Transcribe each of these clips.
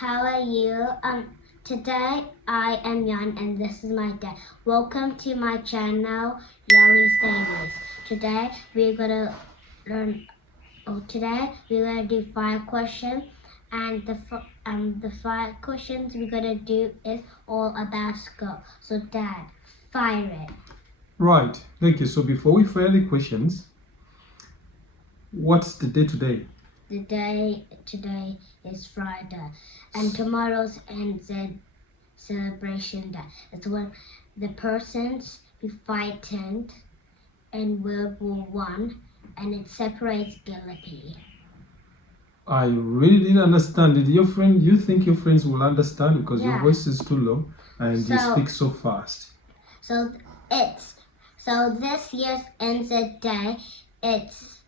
how are you? Today I am Yan and this is my dad. Welcome to my channel, Yali's Dailies. Today we're gonna do 5 questions, and the 5 questions we're gonna do is all about school. So Dad, fire it. Right, thank you. So before we fire the questions, what's the day today? The day today is Friday, and tomorrow's Anzac celebration day. It's when the persons who fighting in World War One, and it separates Gallipoli. I really didn't understand. You think your friends will understand because your voice is too low and you speak so fast? So this year's Anzac Day,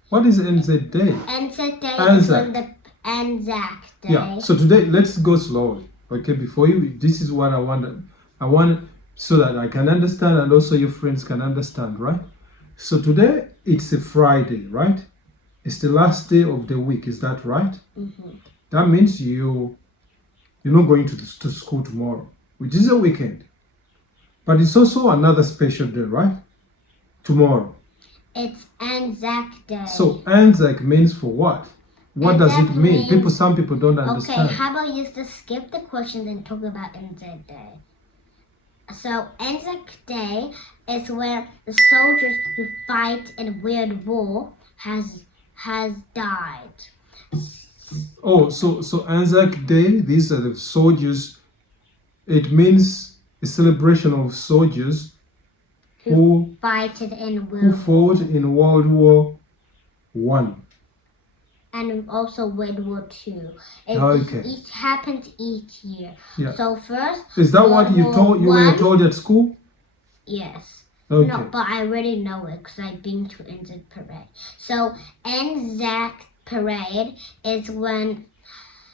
what is Anzac Day? Anzac Day Anzac. is when the Anzac Day. Yeah. So today, let's go slowly. Okay. This is what I want so that I can understand and also your friends can understand, right? So today it's a Friday, right? It's the last day of the week. Is that right? Mm-hmm. That means you're not going to school tomorrow, which is a weekend. But it's also another special day, right? Tomorrow. It's Anzac Day. So Anzac means for what? What does it mean? Some people don't understand. Okay, how about you just skip the questions and talk about Anzac Day? So Anzac Day is where the soldiers who fight in World War has died. Oh, so Anzac Day, these are the soldiers. It means a celebration of soldiers who fought in World War One. And also World War Two. It happens each year. Yeah. So first, is that what you were told at school? Yes. Okay. No, but I already know it because I've been to Anzac Parade. So Anzac Parade is when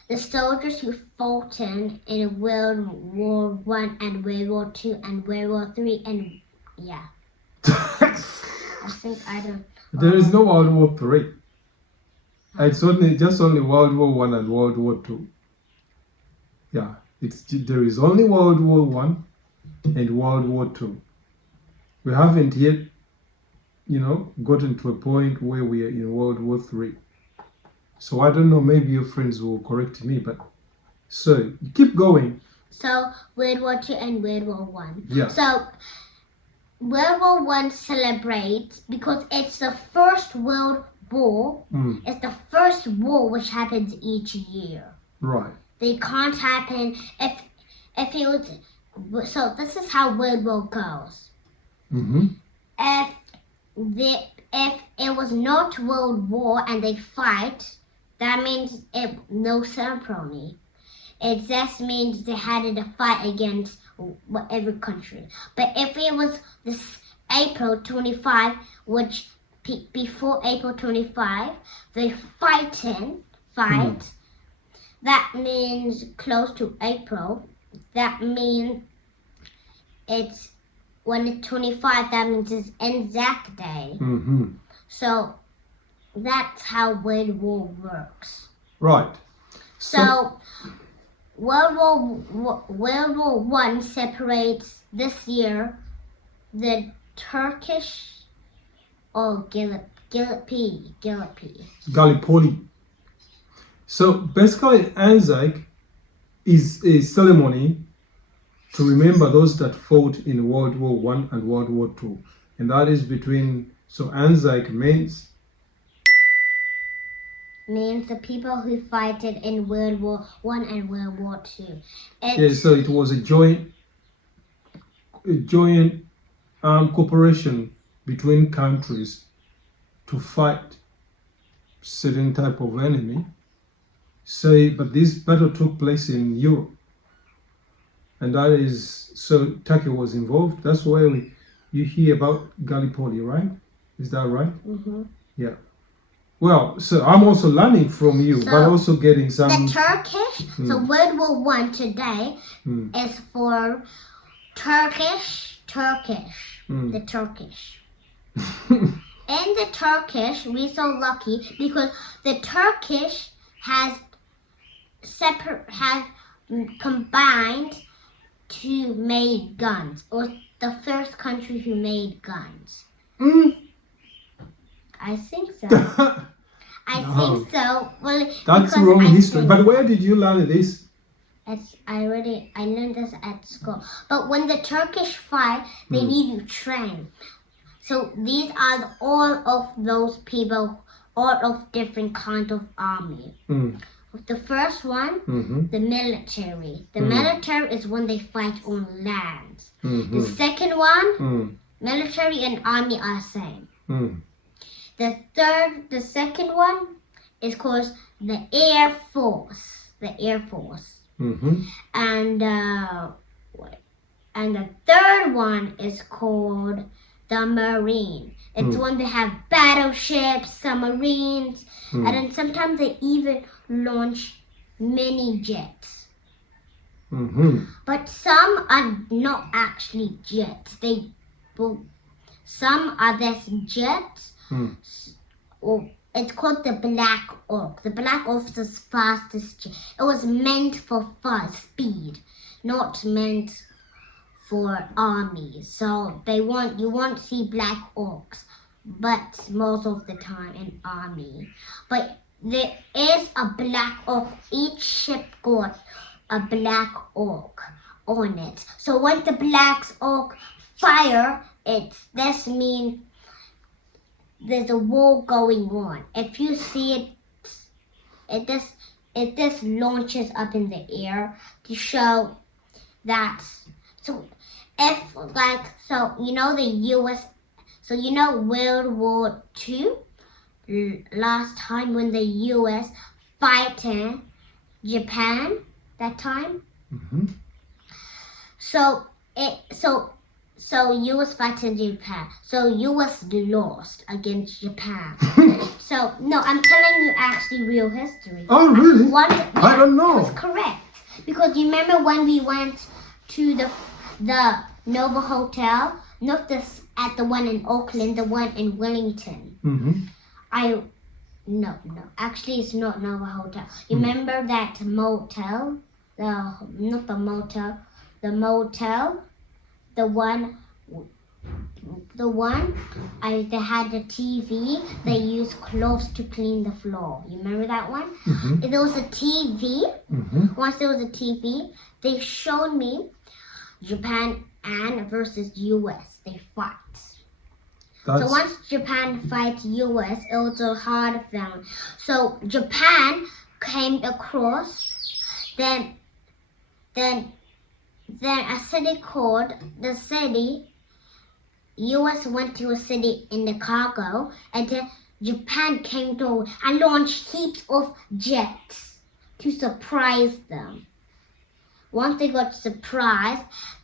the soldiers who fought in World War One and World War Two and World War Three and yeah. I think I don't. There is no World War Parade. It's only World War One and World War Two. Yeah, there is only World War One and World War Two. We haven't yet, gotten to a point where we are in World War Three. So I don't know. Maybe your friends will correct me, but so keep going. So World War Two and World War One. Yeah. So World War One celebrates because it's the first World War. It's the first war which happens each year. Right. They can't happen if it was. So this is how World War goes. Mm-hmm. If it was not World War and they fight, that means no ceremony. It just means they had to fight against every country. But if it was this April 25, which before April 25, they fight. That means close to April. That means it's when it's 25. That means it's Anzac Day. Mm-hmm. So that's how World War works. Right. So World War One separates this year the Turkish or Gallipoli. So basically, Anzac is a ceremony to remember those that fought in World War One and World War Two, and that is between. So Anzac means the people who fought in World War One and World War Two. So it was a joint cooperation between countries to fight certain type of enemy. But this battle took place in Europe, and that is so Turkey was involved. That's why you hear about Gallipoli, right? Is that right? Mm-hmm. Yeah. Well, so I'm also learning from you, but also getting some. The Turkish. So World War One today is for Turkish. The Turkish. In the Turkish, we're so lucky because the Turkish has combined to make guns, or the first country who made guns. I think so. I think so. Well, That's because wrong I history. think- But where did you learn this? I learned this at school. But when the Turkish fight, they need to train. So these are all of those people, all of different kinds of army. The first one, the military. The military is when they fight on land. The second one, military and army are same. The second one is called the Air Force. The Air Force. And the third one is called the Marine. It's when they have battleships, submarines, and then sometimes they even launch mini jets. But some are not actually jets. Some are just jets. Or it's called the Black Orc. The Black Orc is the fastest jet. It was meant for fast speed, not meant for armies. So you won't see Black Orcs, but most of the time in army. But there is a Black Orc. Each ship got a Black Orc on it. So when the Black Orc fire, this means there's a war going on. If you see it just launches up in the air to show that. So you know the U.S. So you know World War II. Last time when the U.S. fighting Japan that time. So U.S. fighting Japan. So U.S. lost against Japan. So no, I'm telling you actually real history. Oh really? I don't know. That's correct. Because you remember when we went to the Nova Hotel, not at the one in Auckland, the one in Wellington. No, actually it's not Nova Hotel. You remember that motel? Not the motel, the motel. The one they had the TV. They used cloths to clean the floor. You remember that one? There was a TV. Once there was a TV, they showed me Japan versus US. They fight. So once Japan fights US, it was a hard film. So Japan came across. Then a city called the city. US went to a city in the cargo, and then Japan came to and launched heaps of jets to surprise them. Once they got surprised,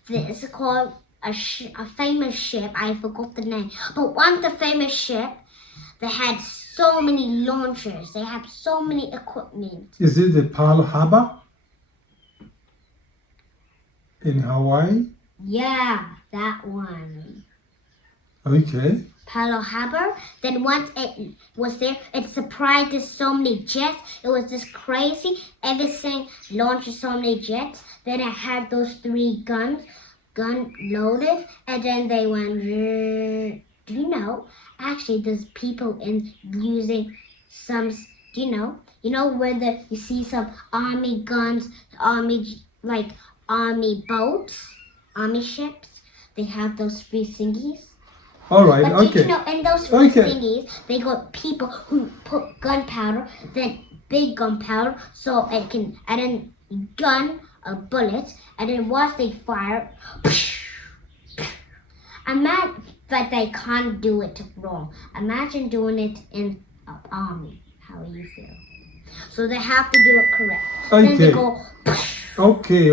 this is called a famous ship. I forgot the name. But once the famous ship, they had so many launchers. They have so many equipment. Is it the Pearl Harbor in Hawaii? Yeah, that one. Okay. Pearl Harbor. Then once it was there, it surprised so many jets. It was just crazy. Everything launched so many jets. Then it had those 3 gun loaded, and then they went. Do you know? Actually, there's people using some. Do you know where you see some army guns, army boats, army ships. They have those 3 thingies. All right. But Okay. did you know in those 3 thingies, they got people who put gunpowder, then big gunpowder, so it can, and then gun a bullet, and then once they fire, but they can't do it wrong. Imagine doing it in an army. How will you feel? So they have to do it correct. Then they go. Okay.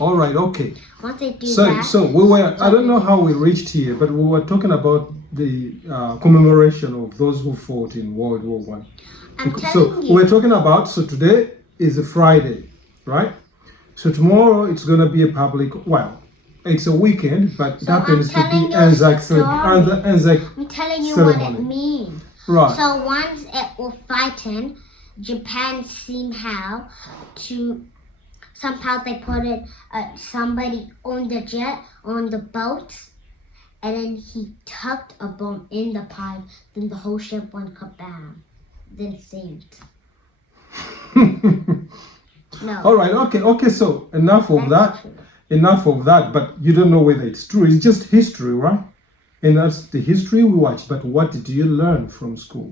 All right. Okay. Once they do So we were. I don't know how we reached here, but we were talking about the commemoration of those who fought in World War One. So we're talking about. So today is a Friday, right? So tomorrow it's gonna be a public. Well, it's a weekend, but it happens to be Anzac I'm telling you ceremony. what it means. Right. So once it was fighting, Japan seemed how to somehow they put it somebody on the jet, on the boat, and then he tucked a bomb in the pipe. Then the whole ship went kabam, then sank. No. All right. Okay. So enough of That's that. true. Enough of that. But you don't know whether it's true. It's just history, right? And that's the history we watch. But what did you learn from school?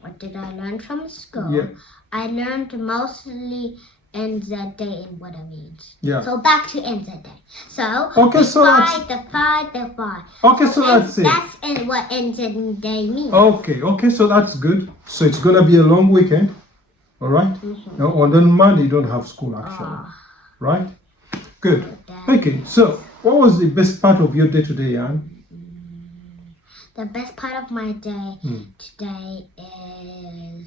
What did I learn from school? Yeah. I learned mostly Anzac Day and what it means. Yeah. So back to Anzac Day. So Okay, so the fight. Okay, so that's it. That's what Anzac Day means. Okay. So that's good. So it's gonna be a long weekend. All right. Mhm. Now on Monday you don't have school actually, Ah, right? Good. Dad. Okay. So what was the best part of your day today, Anne? The best part of my day Hmm. today is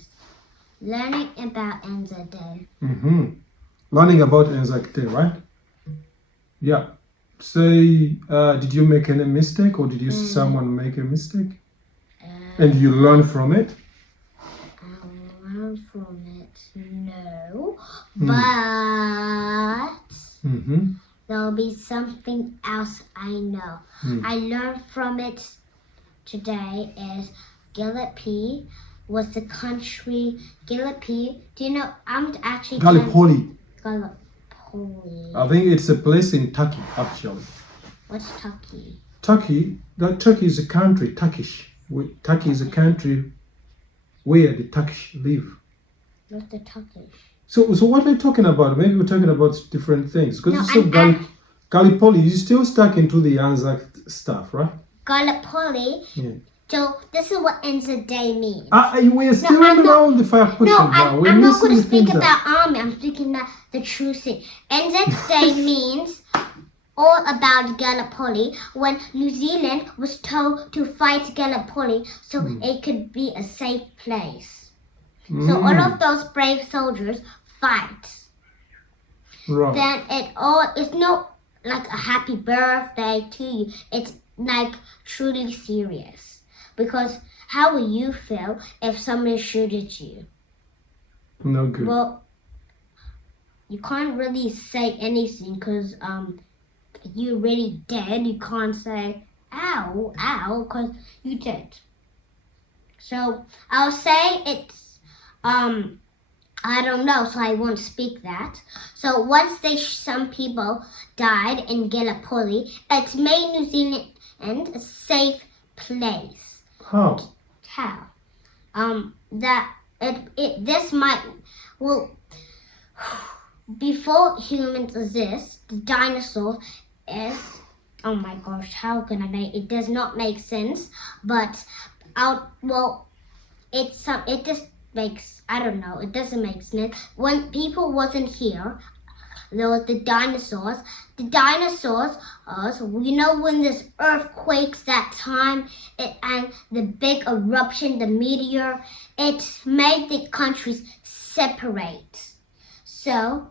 learning about Anzac Day. Mm-hmm. Learning about Anzac Day, right? Yeah. Say, did you make any mistake or did you see someone make a mistake? And you learn from it? I learned from it. No. Hmm. But Mm-hmm. there'll be something else I know. I learned from it today is Gallipoli was the country. Gallipoli, do you know, I'm actually Gallipoli. Gallipoli. I think it's a place in Turkey, actually. What's Turkey? Turkey is a country, Turkish. Turkey is a country where the Turkish live. What's the Turkish? So what are you talking about? Maybe we're talking about different things. Because No, you said Gallipoli, you're still stuck into the Anzac stuff, right? Gallipoli. Yeah. So this is what Anzac Day means. We're still I'm not- around the fire pushing No, now. We're I'm not missing going to speak things out. about army. I'm speaking about the true thing. Anzac Day means all about Gallipoli when New Zealand was told to fight Gallipoli so it could be a safe place. So all of those brave soldiers fight. Right. Then it's not like a happy birthday to you. It's like truly serious. Because how will you feel if somebody shoot at you? No good. Well, you can't really say anything because you're already dead. You can't say ow, because you did. So I'll say it's I don't know, so I won't speak that. So once some people died in Gallipoli, it made New Zealand a safe place. How? How? Before humans exist, the dinosaurs is, oh my gosh, how can I make it? Does not make sense, but it just makes, I don't know, it doesn't make sense. When people wasn't here, there was the dinosaurs. The dinosaurs, when this earthquakes that time, and the big eruption, the meteor, it made the countries separate. So,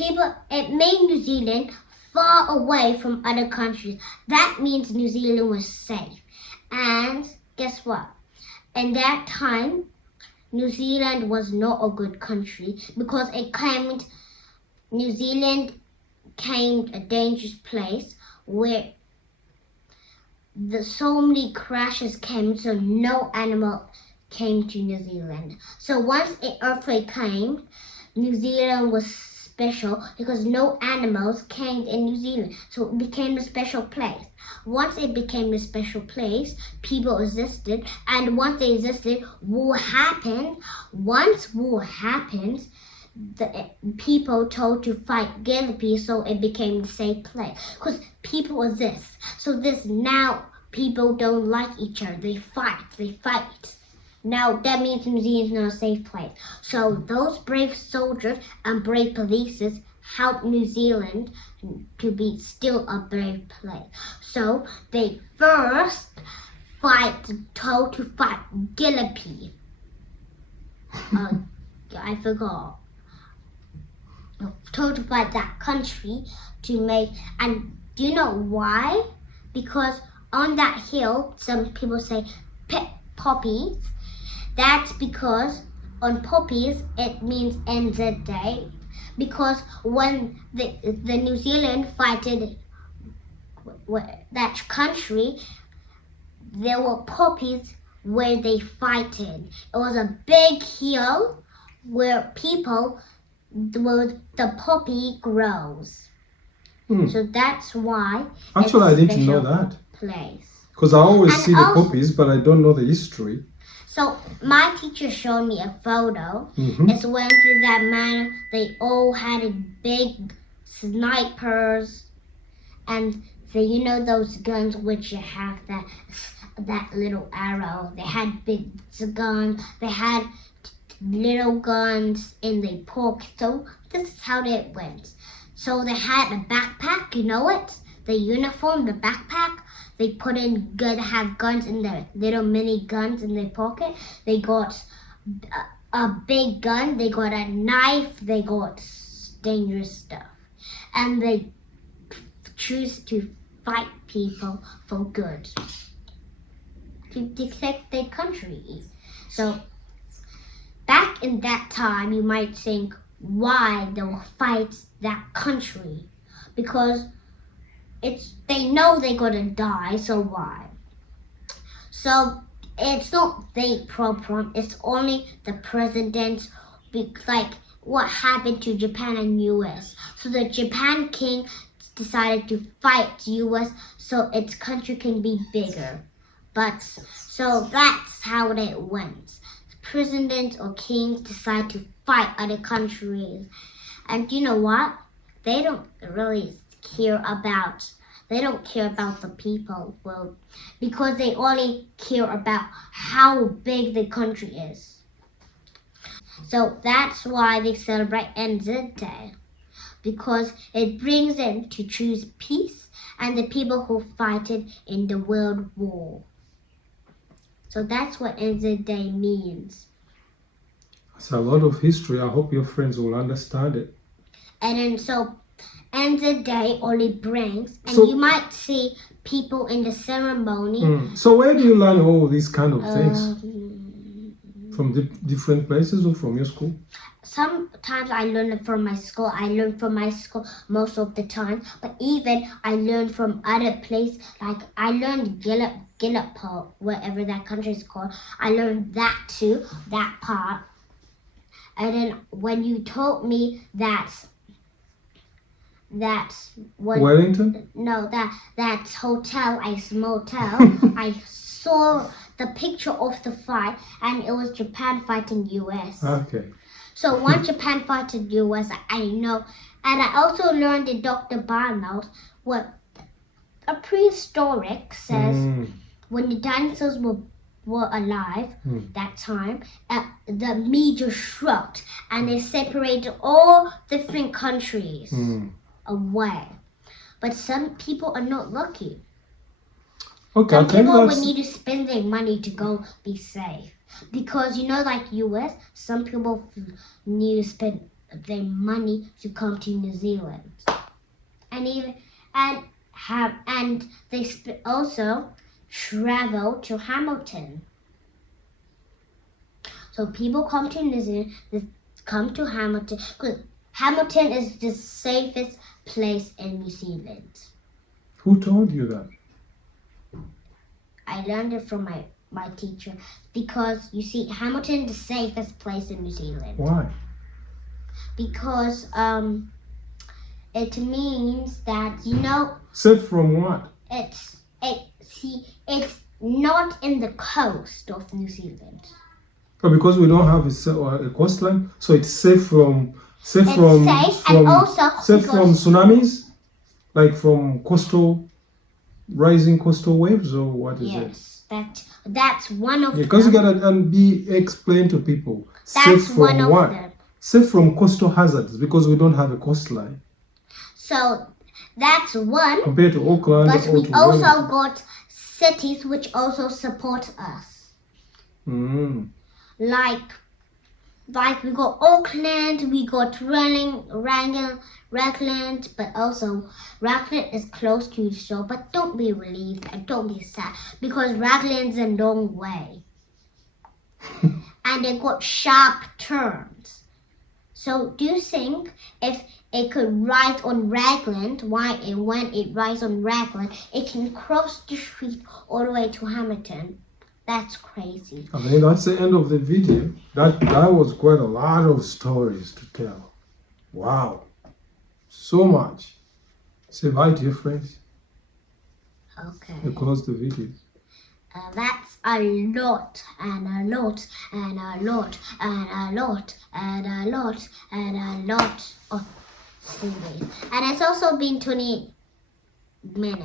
it made New Zealand far away from other countries. That means New Zealand was safe. And guess what? In that time, New Zealand was not a good country because New Zealand came a dangerous place where so many crashes came, so no animal came to New Zealand. So once an earthquake came, New Zealand was special because no animals came in New Zealand. So it became a special place. Once it became a special place, people existed, and once they existed, war happened. Once war happened, the people told to fight Gallipoli, so it became a safe place. Because people exist. So now people don't like each other. They fight. Now that means New Zealand's not a safe place. So those brave soldiers and brave polices helped New Zealand to be still a brave place. So they first told to fight Gallipoli. I forgot. Told to fight that country and do you know why? Because on that hill, some people say poppies. That's because on poppies it means Anzac Day, because when the New Zealand fighted that country, there were poppies where they fighted. It was a big hill where the poppy grows. So that's why. Actually, I didn't know that. Place. Because I always And see the poppies, but I don't know the history. So my teacher showed me a photo. Mm-hmm. It's when that man, they all had big snipers, and you know those guns which you have that little arrow. They had big guns. They had little guns in the poke. So this is how it went. So they had a backpack. You know it. The uniform, the backpack. They have guns in their little mini guns in their pocket. They got a big gun. They got a knife. They got dangerous stuff, and they choose to fight people for good, to protect their country. So back in that time, you might think why they will fight that country, because they know they're gonna die, so why? So it's not their problem, it's only the president, like what happened to Japan and US. So the Japan king decided to fight US so its country can be bigger. But so that's how it went. Presidents or kings decide to fight other countries. And you know what? They don't really care about the people, well, because they only care about how big the country is. So that's why they celebrate Anzac Day, because it brings them to choose peace and the people who fought in the World War. So that's what Anzac Day means. It's a lot of history. I hope your friends will understand it. And then so Anzac Day only brings, and So- you might see people in the ceremony. So where do you learn all these kind of things? From different places or from your school? Sometimes I learn it from my school. I learn from my school most of the time. But even I learn from other places. Like I learned Gillipole, whatever that country is called. I learned that too, that part. And then when you told me that Wellington? No, that hotel, ice motel, I saw the picture of the fight, and it was Japan fighting US. Okay. So when Japan fighting US, I know. And I also learned in Dr. Barnard what a prehistoric says when the dinosaurs were alive that time, the media shrugged and they separated all different countries away. But some people are not lucky. Okay, Some I think people would that's... need to spend their money to go be safe. Because you know, like US, some people need to spend their money to come to New Zealand, and they also travel to Hamilton. So people come to New Zealand, they come to Hamilton because Hamilton is the safest place in New Zealand. Who told you that? I learned it from my teacher, because you see, Hamilton is the safest place in New Zealand. Why? Because it means that, you know, Safe from what? it's not in the coast of New Zealand. Oh, because we don't have a coastline, so it's safe from Safe, and also safe from because tsunamis, like from rising coastal waves, or what is it? yes, that's one of Because you them. gotta explain to people. That's Safe from one of what? them. Safe from coastal hazards, because we don't have a coastline So that's one. compared to Auckland But or we to also Wellington. got cities which also support us. Like we got Auckland, we got Raglan, but also Raglan is close to the shore. But don't be relieved and don't be sad, because Raglan's a long way. And they got sharp turns. So do you think if it could ride on Raglan, when it rides on Raglan, it can cross the street all the way to Hamilton? That's crazy. I mean, that's the end of the video. That was quite a lot of stories to tell. Wow. So much. Say bye to your friends. Okay. And close the video. That's a lot and a lot and a lot and a lot and a lot and a lot of series. And it's also been 20 minutes.